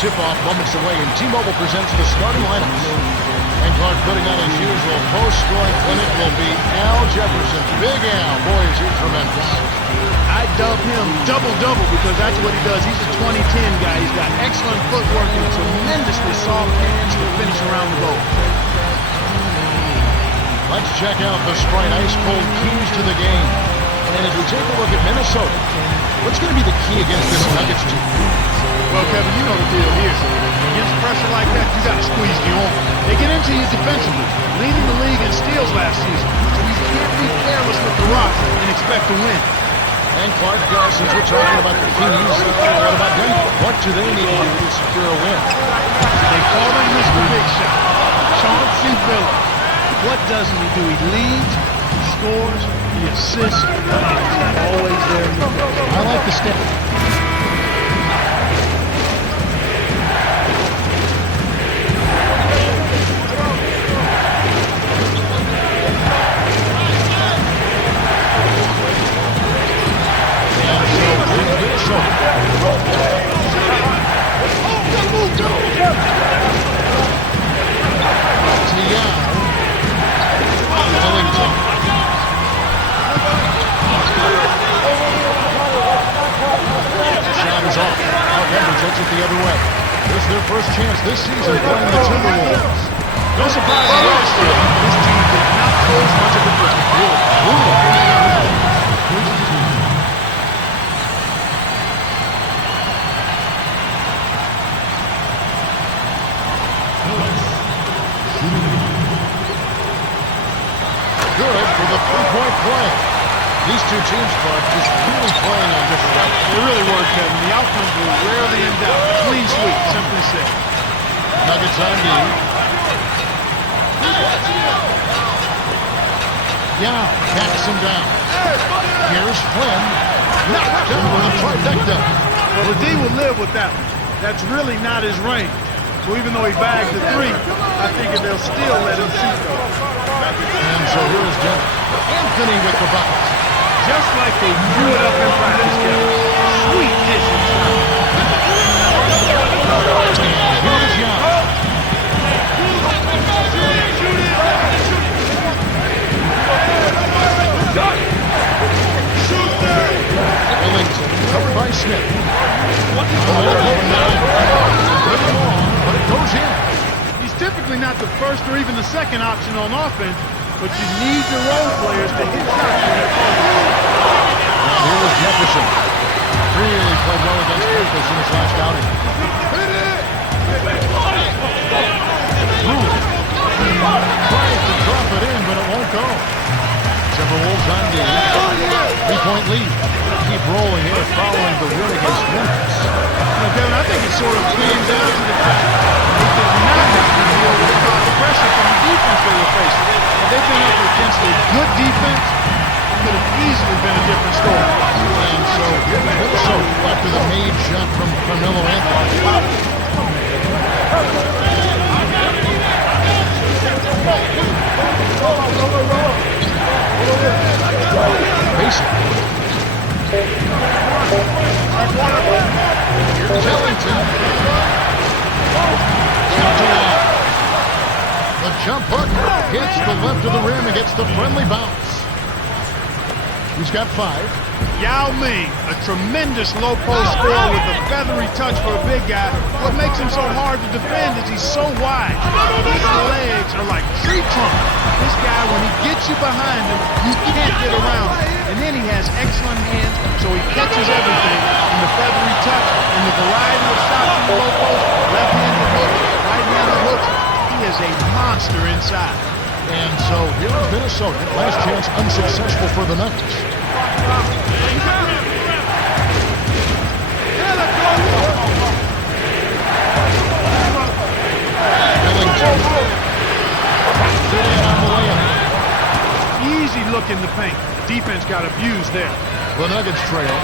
tip-off moments away, and T-Mobile presents the starting lineups. And Clark putting on his usual post-scoring clinic will be Al Jefferson. Big Al, boy, is he tremendous. I dub him double-double because that's what he does. He's a 20-10 guy. He's got excellent footwork and tremendously soft hands to finish around the goal. Let's check out the Sprite ice-cold keys to the game. And as we take a look at Minnesota, what's going to be the key against this Nuggets team? Well, Kevin, you know the deal here. Against pressure like that, you got to squeeze the arm. They get into you defensively, leading the league in steals last season. So you can't be careless with the rock and expect to win. And Clark, since we're talking about the keys, what about Denver? What do they need to do to secure a win? They call him Mr. Big Shot, Chauncey Billups. What doesn't he do? He leads, he scores, he assists, and he's always there in the field. I like the step. The other way. This is their first chance this season playing the Timberwolves. No surprise last year. This team did not pose much of a threat. Good for the three-point play. These two teams, Clark, just really playing on different levels. They really were, Kevin. The outcomes were rarely in doubt. Clean sweep, simply said. Nuggets on D. Yao backs him down. Here's Flynn. Knocked down with a trifecta. Well, the D will live with that one. That's really not his range. So even though he bagged the three, I think they'll still let him shoot those. And so here's Denver. Anthony with the bucket. Just like they drew it up in practice, Kevin. Sweet distance. And here's Young. Ellington covered by Smith. But it goes in. He's typically not the first or even the second option on offense, but you need your role players to hit shots when they're called. Here was Jefferson. Really played well against Memphis in his last outing. Trying to drop it in, but it won't go. Timberwolves on D. 3-point lead. Keep rolling here following the win against Memphis. Now, Kevin, I think it sort of came down to the fact they did not have to deal with a lot of pressure from the defense they were facing. And they've been up against a good defense. It could have easily been a different story. And so here's Minnesota after the made shot from Carmelo Anthony. Here's Ellington. The jump hook hits the left of the rim and gets the friendly bounce. He's got 5. Yao Ming, a tremendous low post scorer with a feathery touch for a big guy. What makes him so hard to defend is he's so wide. His legs are like tree trunks. This guy, when he gets you behind him, you can't get around him. And then he has excellent hands, so he catches everything in the feathery touch and the variety of shots from the low post, left-handed hooks, right-handed hooks. He is a monster inside. And so here is Minnesota. Last chance unsuccessful for the Nuggets. Easy look in the paint. Defense got abused there. The Nuggets trail.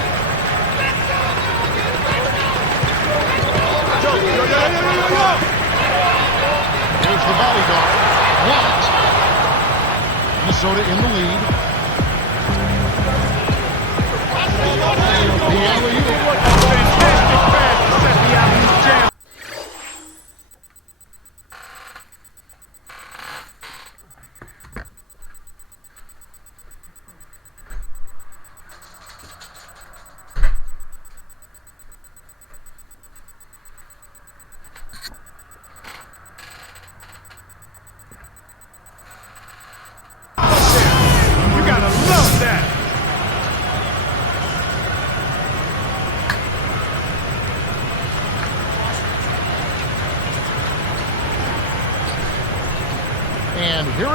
Here's the bodyguard. Blocked. Minnesota in the lead. The alley-oop. Fantastic pass to set the alley-oop jam.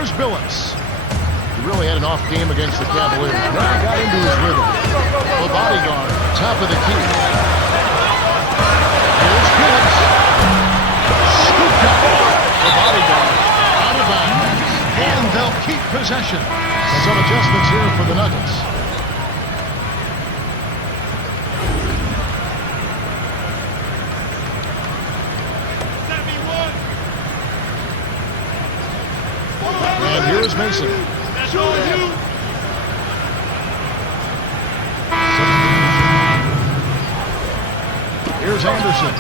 Here's Billups. He really had an off game against the Cavaliers. Now he got into his rhythm. The bodyguard, top of the key. Here's Billups. Scooped up. The bodyguard, out of bounds. And they'll keep possession. Some adjustments here for the Nuggets. And here's Mason. Here's Anderson.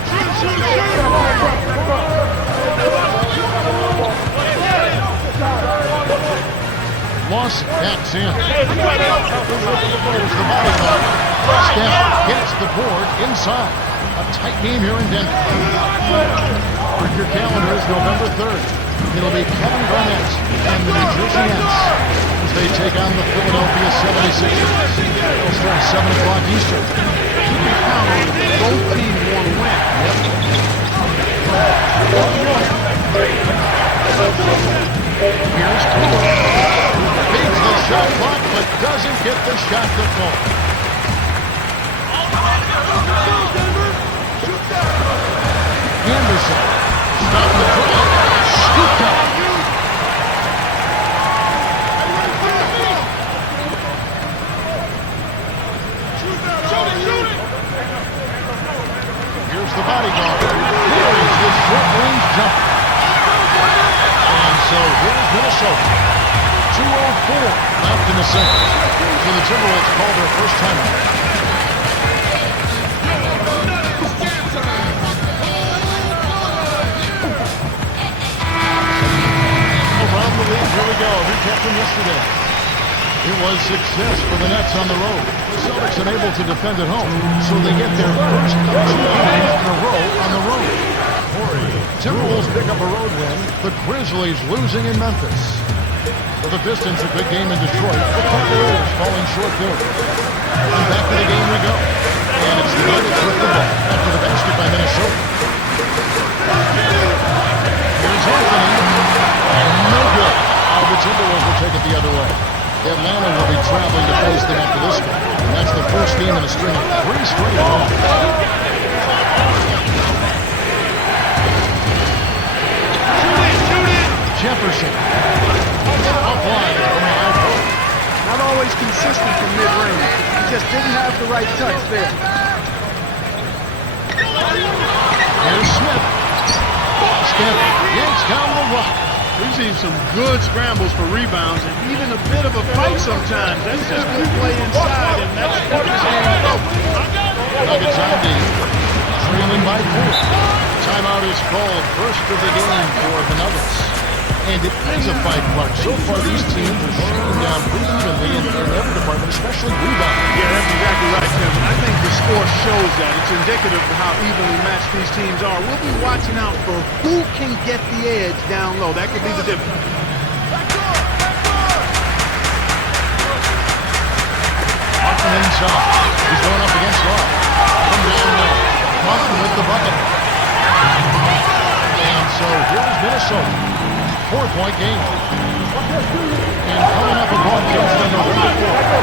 Moss backs in. Here's the bodyguard. Steph gets the board inside. A tight game here in Denver. Mark your calendars, November 3rd. It'll be Kevin Garnett and the New Jersey Nets as they take on the Philadelphia 76ers. It'll start 7 o'clock Eastern. You can count on it. Both teams want to win. Here's Timberwolves. Beats the shot clock, but doesn't get the shot to fall. Anderson. Stop the dribble. Scooped up. Here's the bodyguard. Here is the short-range jumper. And so here's Minnesota. 2:04 left in the second. So the Timberwolves call their first timeout. Around the league, here we go. Who kept them yesterday? It was success for the Nets on the road. The Celtics unable to defend at home, so they get their first 2 games in a row on the road. Timberwolves pick up a road win. The Grizzlies losing in Memphis. For the Pistons, a good game in Detroit. The Cavaliers falling short there. And back to the game we go. And it's the Nuggets with the ball after the basket by Minnesota. Here's Anthony. No good. The Timberwolves will take it the other way. Atlanta will be traveling to face them after this game. And that's the first game in a string of 3 straight losses. Jefferson. Offline from the high post. Not always consistent from mid-range. He just didn't have the right touch there. Here's Smith. Steph yanks down the rock. We've seen some good scrambles for rebounds and even a bit of a fight sometimes. That's just good play inside, and that's what this game is. Nuggets on D. Trailing by 4. Timeout is called. First of the game for the Nuggets. And it is a fight, Clark. So far, these teams are shooting down pretty evenly in every department, especially rebounding. Yeah, that's exactly right, Tim. I think the score shows that. It's indicative of how evenly matched these teams are. We'll be watching out for who can get the edge down low. That could be the difference. Hoffman inside. He's going up against Law. Come down low. Hoffman with the bucket. And so here's Minnesota. 4-point game. And coming up on Tuesday, November 4th,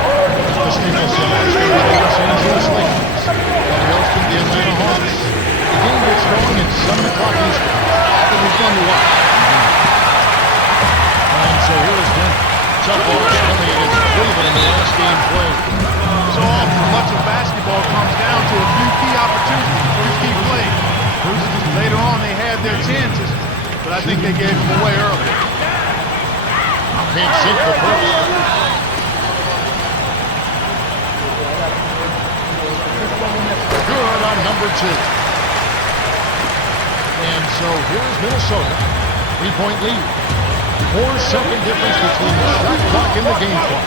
the Staples Center is going to be the Los Angeles Lakers and hosting the Atlanta Hawks. The game gets going at 7 o'clock Eastern. It'll be fun to watch. And so here's Denver. Tough loss coming against Cleveland in the last game played. So often, much of basketball comes down to a few key opportunities, first key plays. Later on, they had their chances. But I think they gave him away early. Can't sink the first. Good on number 2. And so here's Minnesota. 3-point lead. 4-second difference between the shot clock and the game clock.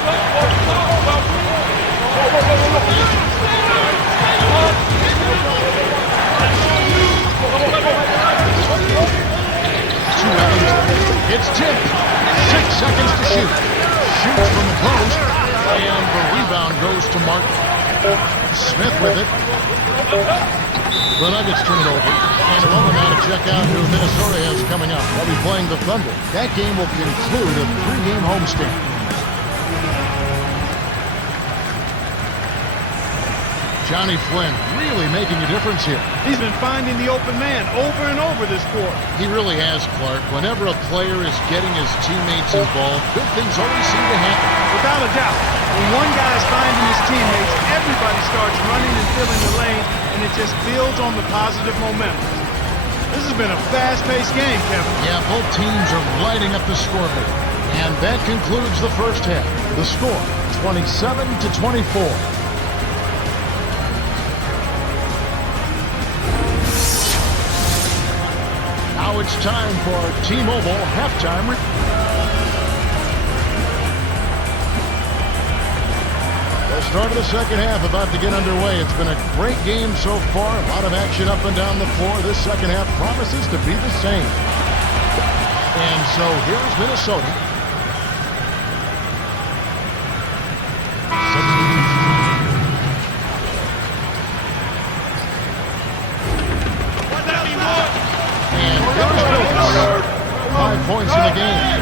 It's tipped. 6 seconds to shoot. Shoots from the post. And the rebound goes to Martin. Smith with it. The Nuggets turn it over. And a moment now to check out who Minnesota has coming up. They'll be playing the Thunder. That game will conclude a 3-game homestand. Johnny Flynn really making a difference here. He's been finding the open man over and over this quarter. He really has, Clark. Whenever a player is getting his teammates involved, good things always seem to happen. Without a doubt. When one guy is finding his teammates, everybody starts running and filling the lane, and it just builds on the positive momentum. This has been a fast-paced game, Kevin. Yeah, both teams are lighting up the scoreboard. And that concludes the first half. The score, 27-24. Now it's time for our T-Mobile halftime. The start of the second half about to get underway. It's been a great game so far. A lot of action up and down the floor. This second half promises to be the same. And so here's Minnesota. And here's Willis. 5 points in the game.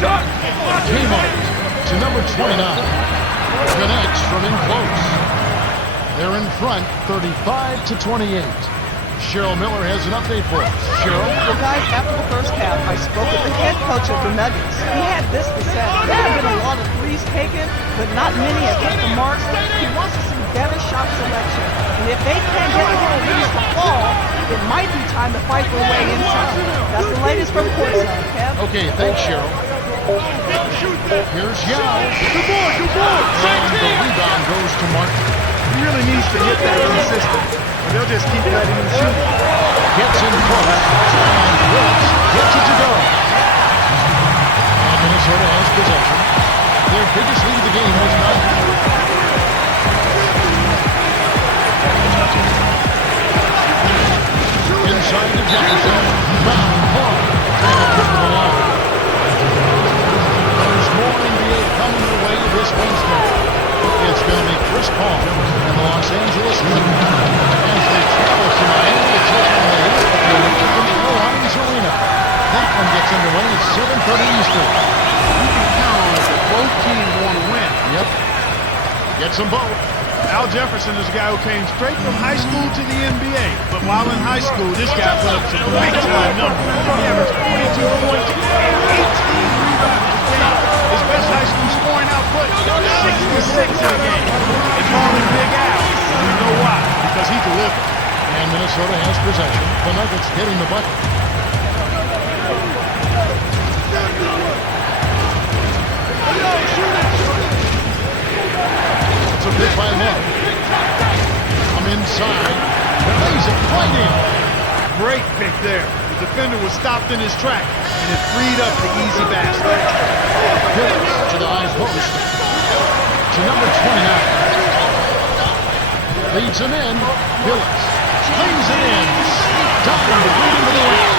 Kmart to number 29. Connects from in close. They're in front, 35-28. Cheryl Miller has an update for us. Cheryl? Well, guys, after the first half, I spoke with the head coach of the Nuggets. He had this to say. There have been a lot of threes taken, but not many have hit the marks. He wants to see better shot selection. And if they can't get the threes to fall, it might be time to fight their way inside. That's the latest from courtside, Kev. Okay, thanks, Cheryl. Here's Yao. Good board, good board. And the rebound goes to Martin. He really needs to hit that consistent, or they'll just keep letting him shoot. Gets in close. And Willis gets it to go. And Minnesota has possession. Their biggest lead of the game was 9. Inside to Jefferson. Found hard. And a trip to the line. There's more NBA coming your way this Wednesday. It's going to be Chris Paul and the Los Angeles Lakers as they travel to Miami to take on the Heat from the Lions Arena. That one gets underway at 7:30 Eastern. You can count on it that both teams want to win. Yep. Gets them both. Al Jefferson is a guy who came straight from high school to the NBA. But while in high school, this guy put up some big-time numbers. He averaged 42 points and 18 rebounds a game. His best high school scoring output, 66 in a game. They call him Big Al, and you know why? Because he delivered. And Minnesota has possession. The Nuggets getting the bucket. It's a pick by Miller. Come inside. Lays it right in. Great pick there. The defender was stopped in his track, and it freed up the easy basket. Phillips to the high post. To number 29. Leads him in. Phillips flings it in. Sneak down to lead him to the rim.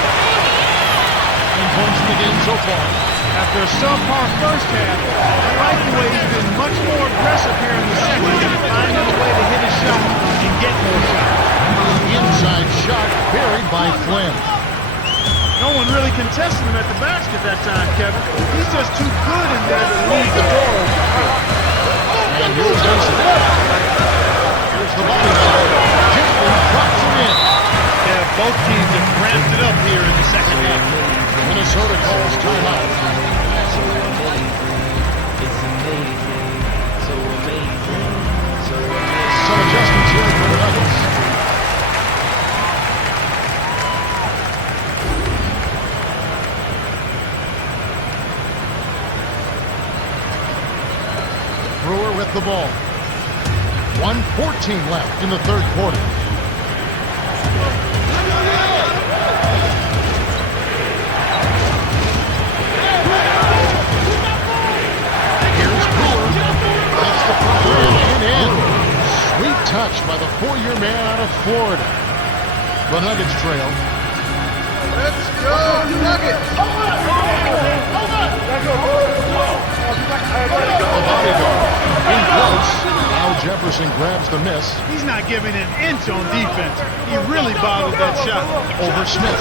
9 points in the game so far. After a subpar first half, I like the way he's been much more aggressive here in the second, finding a way to hit his shot and get more shots. Inside shot buried by Flynn. No one really contested him at the basket that time, Kevin. He's just too good in there to leave the door open. And here's Mason. Here's the body. Gently drops it in. Yeah, both teams have ramped it up here in the second half. Minnesota calls timeout. Some adjustments here for the Nuggets. Brewer with the ball. 1:14 left in the third quarter. Here's Brewer. That's the front end and in. Sweet touch by the 4-year man out of Florida. The Nuggets trail. Let's go, Nuggets! The bodyguard in close. Now Jefferson grabs the miss. He's not giving an inch on defense. He really bottled that shot. Over Smith.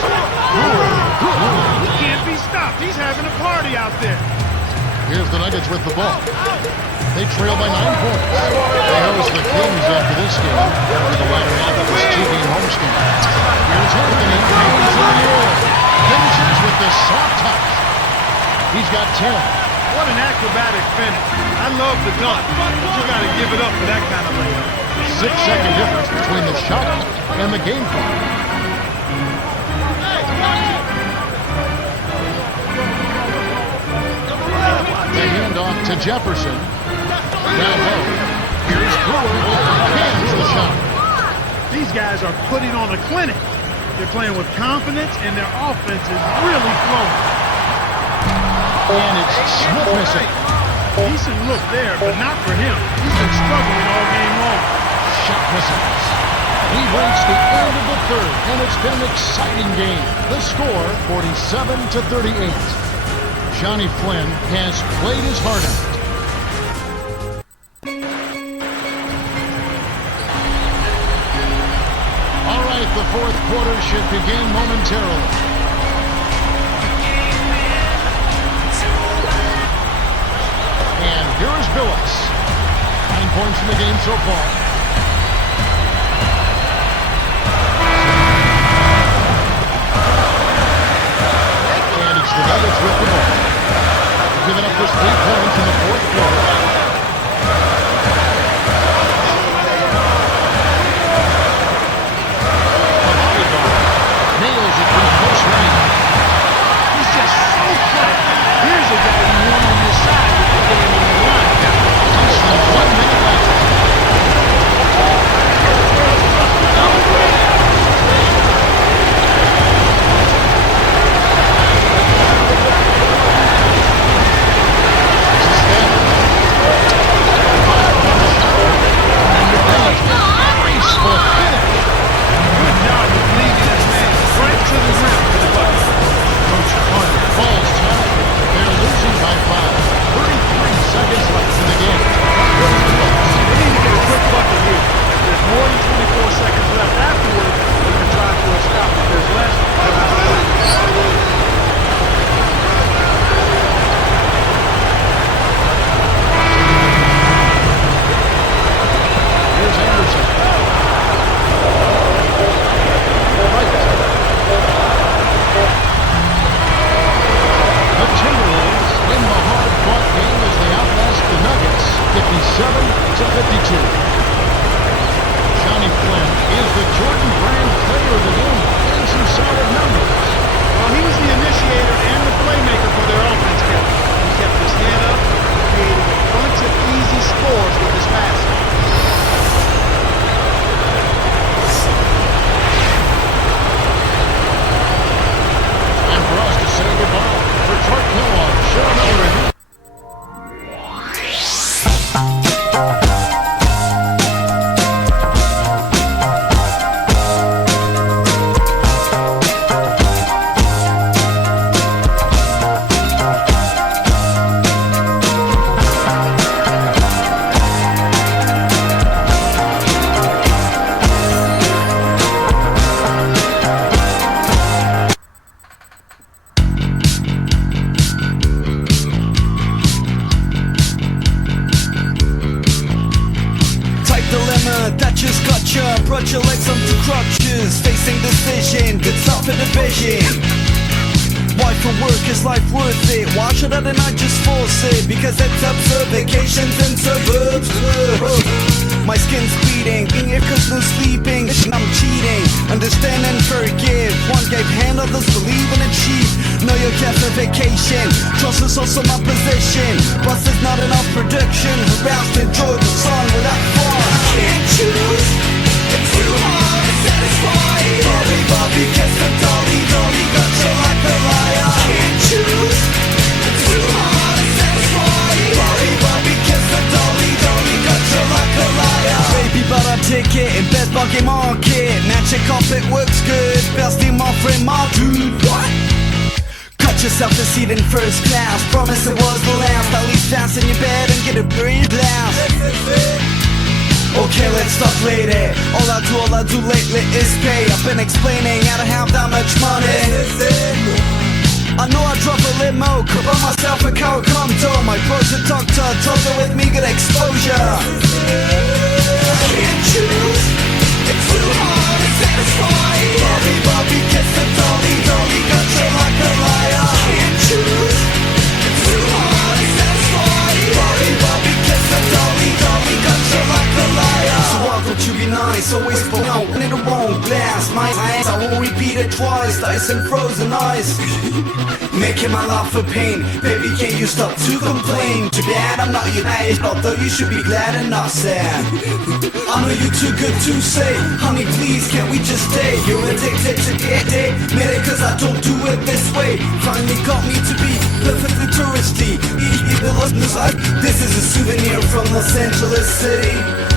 He can't be stopped. He's having a party out there. Here's the Nuggets with the ball. They trail by 9 points. They host the Kings after this game. After the latter half of this two-game homestand. Here's Anthony. Hands in the air. Finishes with the soft touch. He's got 10. What an acrobatic finish. I love the dunk, but you got to give it up for that kind of layup. 6-second difference between the shot and the game clock. The handoff to Jefferson. Down low. Here's Brewer. Hands the shot. These guys are putting on a clinic. They're playing with confidence, and their offense is really flowing. And it's Smith missing. Decent look there, but not for him. He's been struggling all game long. Shot misses. We reached the end of the third, and it's been an exciting game. The score, 47-38. Johnny Flynn has played his heart out. All right, the fourth quarter should begin momentarily. And here is Billups. 9 points in the game so far. And it's the Nuggets with the ball. Giving up just 3 points in the fourth quarter. Nails it from close range. He's just so flat. Here's a guy you want on your side with the game on the line. Less than 1 minute left. Brought your legs onto crutches, facing decision, good tough in division. Why for work is life worth it? Why should I not just force it? Because it's absurd, vacations in suburbs. My skin's bleeding, in here cause no sleeping. I'm cheating, understand and forgive. One gave hand, others believe and achieve. Know your classification, trust is also my position. Plus there's not enough production. Aroused, enjoy the sun without fun. I can't choose, it's too hard to satisfy. Bobby, Bobby, kiss the dolly, dolly, got you like a liar. I can't choose, it's too hard to satisfy. Bobby, Bobby, kiss the dolly, dolly, got you like a liar. Baby, but I take it in best buggy market. Magic off, it works good. Best in my friend, my dude. What? Get yourself a seat in first class. Promise it was the last. At least dance in your bed and get a brain blast. Okay, let's talk later. All I do lately is pay. I've been explaining how to have that much money. I know I drop a limo, could buy myself a car, come to my brother doctor, total with me, good exposure. I can't choose, it's too hard to satisfy. Bobby, Bobby, kiss the dolly, dolly, got you like a liar. I can't choose, it's too hard to satisfy. Bobby, Bobby, kiss the dolly, dolly, got you like a liar. So why don't you be nice, always pull out in the wrong glass. My eyes, I won't repeat it twice, dice and frozen ice. Making my life a pain. Baby, can you stop to complain? Too bad I'm not united, although you should be glad and not sad. I know you're too good to say. Honey, please, can't we just stay? You're addicted to get day. Made it cause I don't do it this way. Finally got me to be perfectly touristy. This is a souvenir from Los Angeles City.